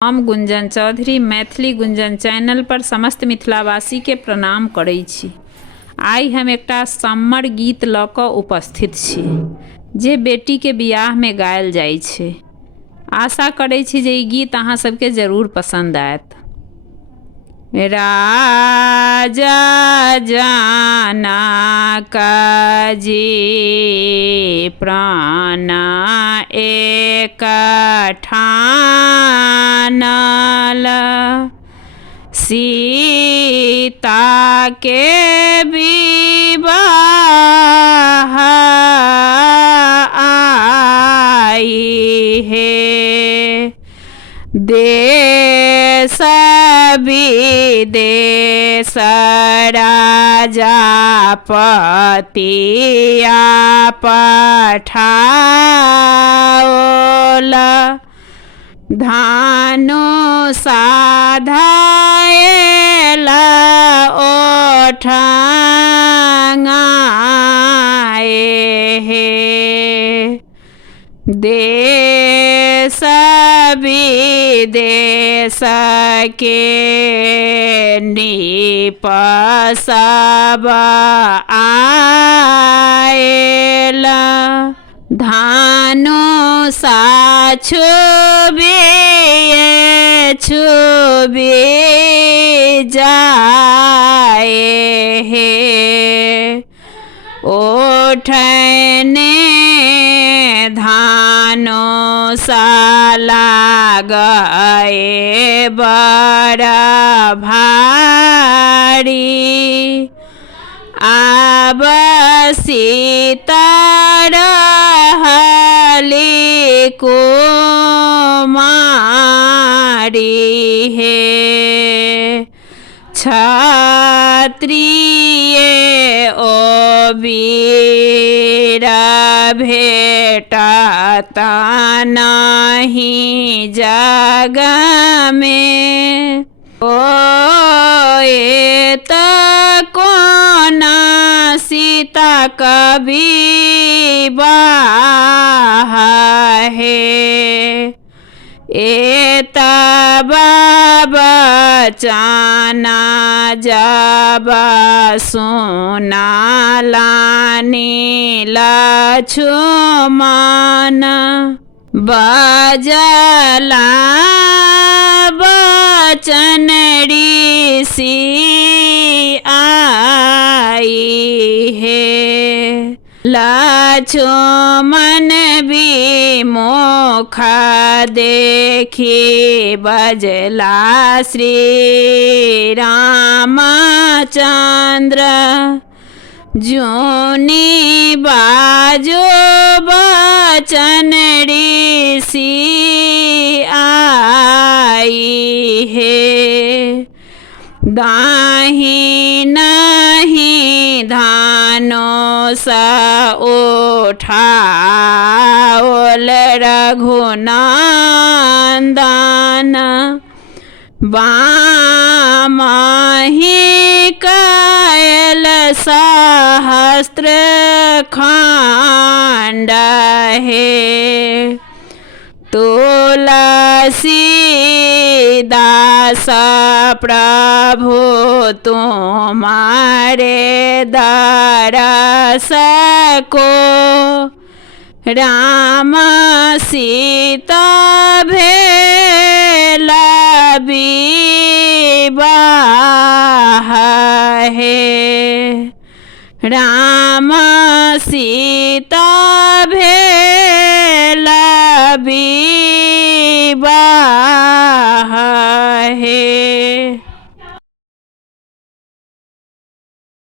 हम गुंजन चौधरी मैथिली गुंजन चैनल पर समस्त मिथिलावासी के प्रणाम करै छी। आइ हम एकटा सम्मर गीत लऽ कऽ उपस्थित छी जे बेटी के बियाह में गायल जाइ छै। आशा करै छी जे ई गीत अहाँ सबके जरूर पसंद आयत। राजा जनक जी प्राण एक ठानल, सीता के विवाह आई है। देश विदेश राजा पतिया पठाओल, धानु साधाएल ओठंगाए हे। देश विदेश के नीप सब आएल, धानु सा छुबी जाए हे। ओठने धानो साला गए बड़ा भारी, आब सीता रहली कुमारी हे। क्षत्रिय ओ वीर भेटत नहीं जग में, ओएत कौन सीता कभी बाह है। एत बचना जब सुना लानी लक्ष्मण, बजला बचन ऋषि आई है। लक्ष्मण विमुख देखी बजला श्री रामचंद्र, जूनी बाजो बचन ऋषि आई है। दाही नहीं धानो सा उठाओल रघुनंदन, बामहि कैल सहस्त्र खंड है। तुलसीदास प्रभु तुम्हारे दरस को, राम सीता भेल विवाह है। राम सीता भेल विवाह